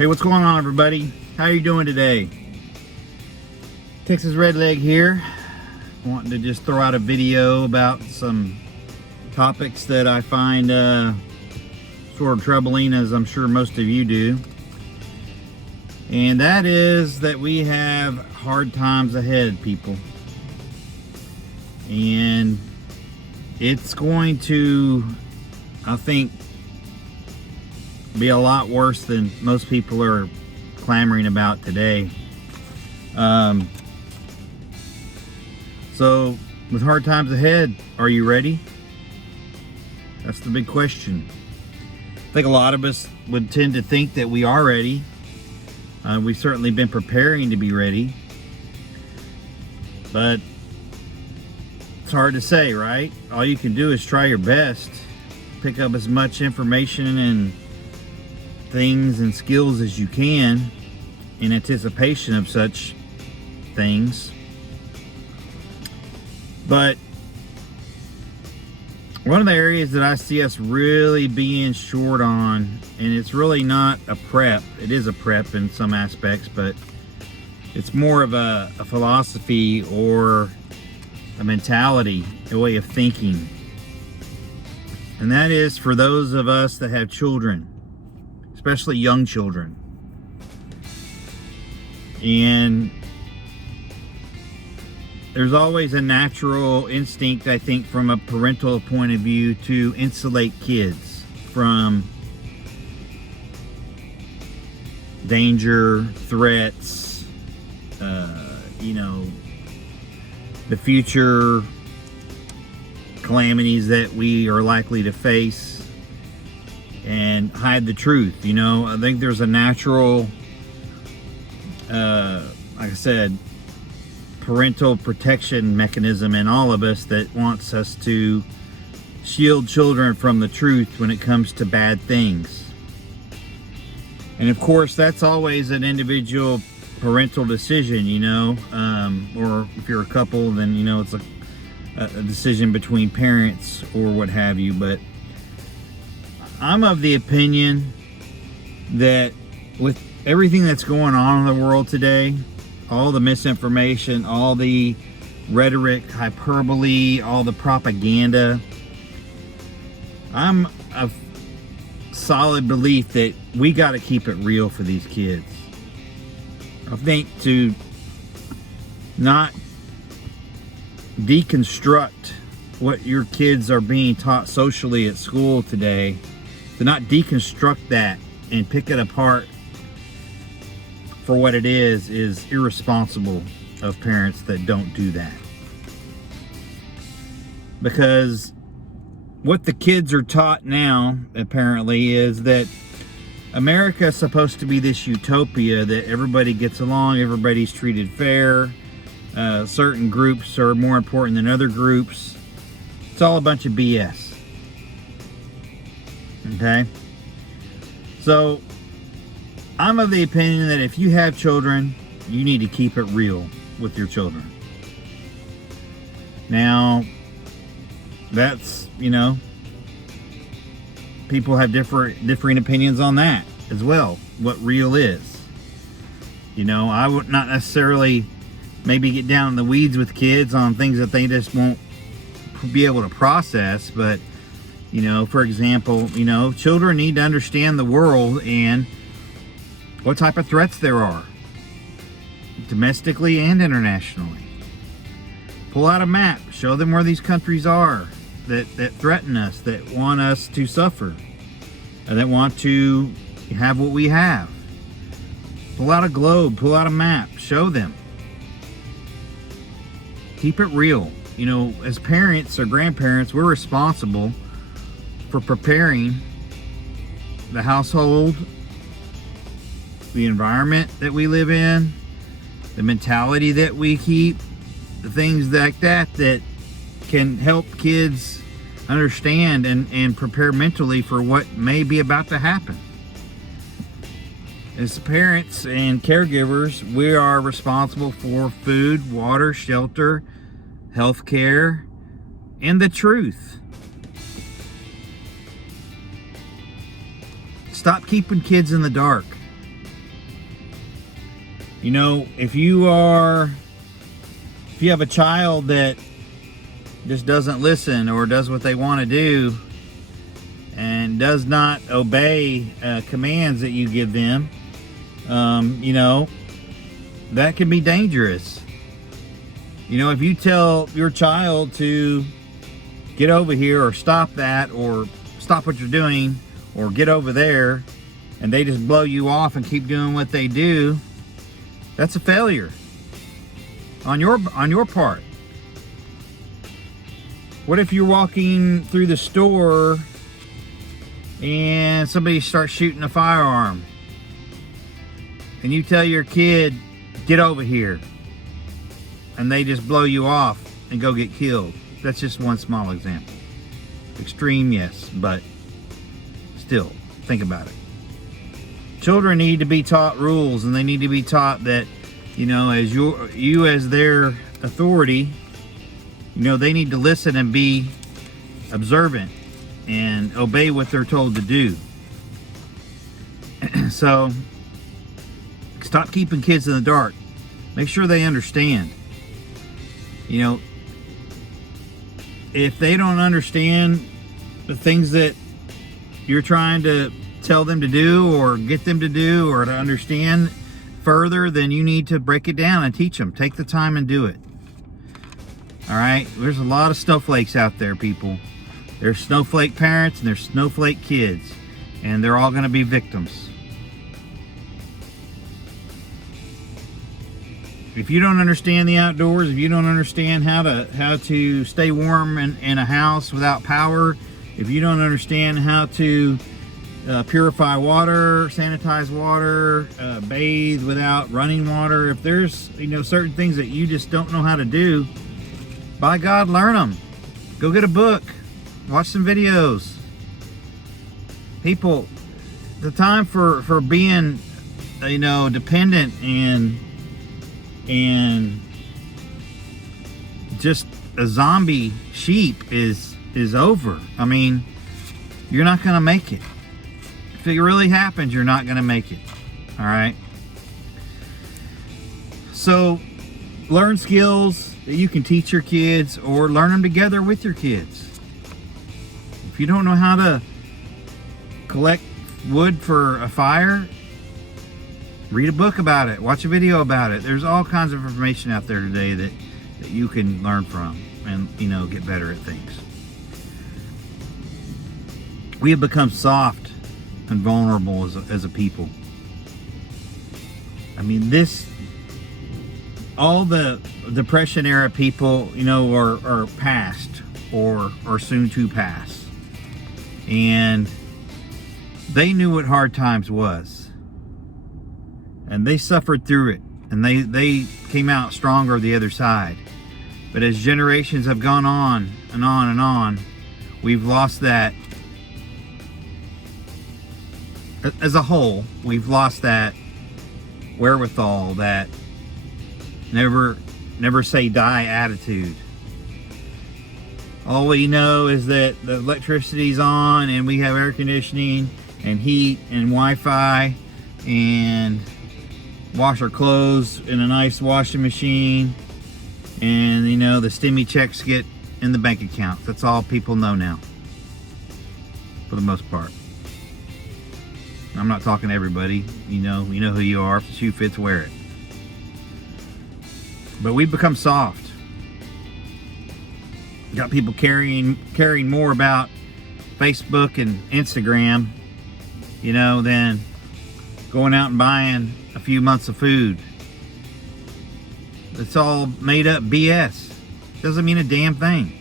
Hey, what's going on, everybody? How are you doing today? Texas Redleg here. Wanting to just throw out a video about some topics that I find sort of troubling, as I'm sure most of you do. And that is that we have hard times ahead, people. And it's going to, I think, be a lot worse than most people are clamoring about today. So with hard times ahead, are you ready? That's the big question. I think a lot of us would tend to think that we are ready. We've certainly been preparing to be ready, but it's hard to say, right? All you can do is try your best, pick up as much information and things and skills as you can in anticipation of such things. But one of the areas that I see us really being short on, and it's really not a prep, it is a prep in some aspects, but it's more of a philosophy or a mentality, a way of thinking. And that is for those of us that have children, especially young children. And there's always a natural instinct, I think, from a parental point of view, to insulate kids from danger, threats, the future calamities that we are likely to face, and hide the truth. I think there's a natural, like I said, parental protection mechanism in all of us that wants us to shield children from the truth when it comes to bad things. And of course, that's always an individual parental decision, or if you're a couple, then it's a decision between parents or what have you. But I'm of the opinion that with everything that's going on in the world today, all the misinformation, all the rhetoric, hyperbole, all the propaganda, I'm of solid belief that we got to keep it real for these kids. I think to not deconstruct what your kids are being taught socially at school today, to not deconstruct that and pick it apart for what it is irresponsible of parents that don't do that. Because what the kids are taught now, apparently, is that America is supposed to be this utopia that everybody gets along, everybody's treated fair, certain groups are more important than other groups. It's all a bunch of BS. Okay? So I'm of the opinion that if you have children, you need to keep it real with your children. Now, that's, people have differing opinions on that as well, what real is. I would not necessarily maybe get down in the weeds with kids on things that they just won't be able to process, but, for example, children need to understand the world and what type of threats there are, domestically and internationally. Pull out a map, show them where these countries are that threaten us, that want us to suffer, and that want to have what we have. Pull out a globe, pull out a map, show them. Keep it real. As parents or grandparents, we're responsible for preparing the household, the environment that we live in, the mentality that we keep, the things like that can help kids understand and prepare mentally for what may be about to happen. As parents and caregivers, we are responsible for food, water, shelter, health care, and the truth. Stop keeping kids in the dark. You know, if you have a child that just doesn't listen or does what they want to do and does not obey commands that you give them, you know, that can be dangerous. You know, if you tell your child to get over here or stop that or stop what you're doing or get over there, and they just blow you off and keep doing what they do, that's a failure on your part. What if you're walking through the store and somebody starts shooting a firearm and you tell your kid, get over here, and they just blow you off and go get killed? That's just one small example. Extreme, yes, but still, think about it. Children need to be taught rules, and they need to be taught that, you know, as you as their authority, you know, they need to listen and be observant and obey what they're told to do. So, stop keeping kids in the dark. Make sure they understand. You know, if they don't understand the things that you're trying to tell them to do or get them to do or to understand further, then you need to break it down and teach them. Take the time and do it. All right? There's a lot of snowflakes out there, people. There's snowflake parents and there's snowflake kids, and they're all going to be victims. If you don't understand the outdoors, if you don't understand how to stay warm in a house without power, if you don't understand how to purify water, sanitize water, bathe without running water, if there's, you know, certain things that you just don't know how to do, by God, learn them. Go get a book, watch some videos. People, the time for being, you know, dependent and just a zombie sheep is over. I mean, you're not going to make it. If it really happens, you're not going to make it. All right? So, learn skills that you can teach your kids, or learn them together with your kids. If you don't know how to collect wood for a fire, read a book about it, watch a video about it. There's all kinds of information out there today that you can learn from and, you know, get better at things. We have become soft and vulnerable as a people. I mean, all the Depression era people, you know, are past or are soon to pass. And they knew what hard times was. And they suffered through it, and they came out stronger the other side. But as generations have gone on and on and on, we've lost that. As a whole, we've lost that wherewithal, that never say die attitude. All we know is that the electricity's on, and we have air conditioning and heat and Wi-Fi, and wash our clothes in a nice washing machine, and, you know, the stimmy checks get in the bank account. That's all people know now, for the most part. I'm not talking to everybody. You know who you are. If the shoe fits, wear it. But we've become soft. Got people caring more about Facebook and Instagram, you know, than going out and buying a few months of food. It's all made up BS. Doesn't mean a damn thing.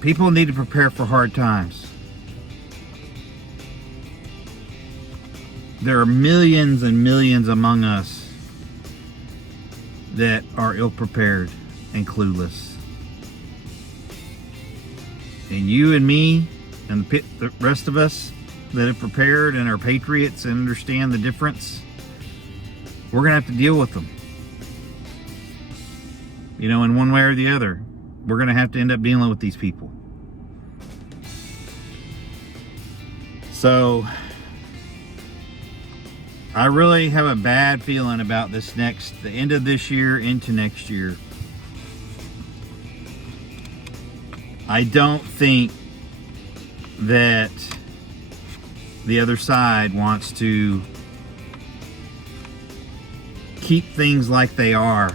People need to prepare for hard times. There are millions and millions among us that are ill-prepared and clueless. And you and me and the rest of us that have prepared and are patriots and understand the difference, we're going to have to deal with them. You know, in one way or the other, we're going to have to end up dealing with these people. So I really have a bad feeling about the end of this year into next year. I don't think that the other side wants to keep things like they are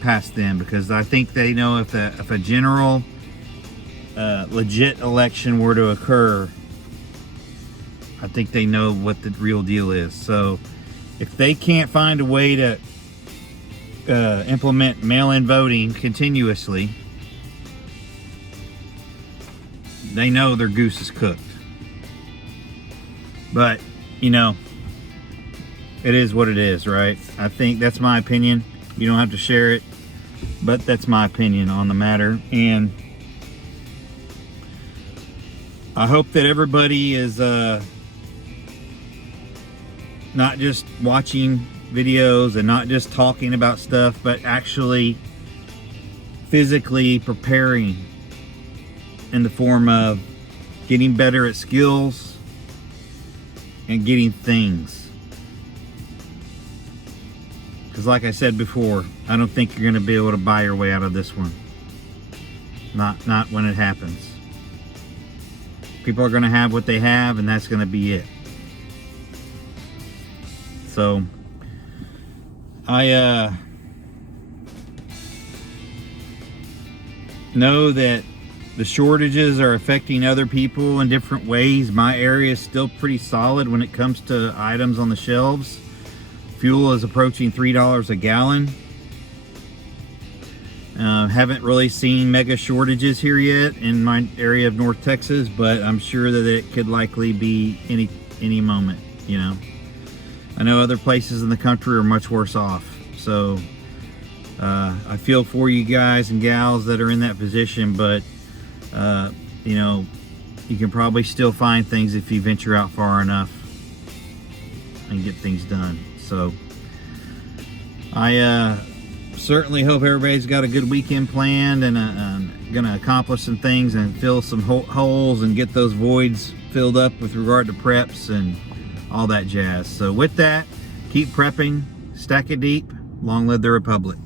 past them, because I think they know if a general legit election were to occur, I think they know what the real deal is. So if they can't find a way to implement mail-in voting continuously, they know their goose is cooked. But, you know, it is what it is, right? I think that's my opinion. You don't have to share it, but that's my opinion on the matter. And I hope that everybody is not just watching videos and not just talking about stuff, but actually physically preparing in the form of getting better at skills and getting things. Because like I said before, I don't think you're going to be able to buy your way out of this one. Not when it happens. People are going to have what they have, and that's going to be it. So I know that the shortages are affecting other people in different ways. My area is still pretty solid when it comes to items on the shelves. Fuel is approaching $3 a gallon. Haven't really seen mega shortages here yet in my area of North Texas, but I'm sure that it could likely be any moment, you know. I know other places in the country are much worse off. So I feel for you guys and gals that are in that position, but you know, you can probably still find things if you venture out far enough and get things done. So I certainly hope everybody's got a good weekend planned and gonna accomplish some things and fill some holes and get those voids filled up with regard to preps and all that jazz. So with that, keep prepping, stack it deep, long live the Republic.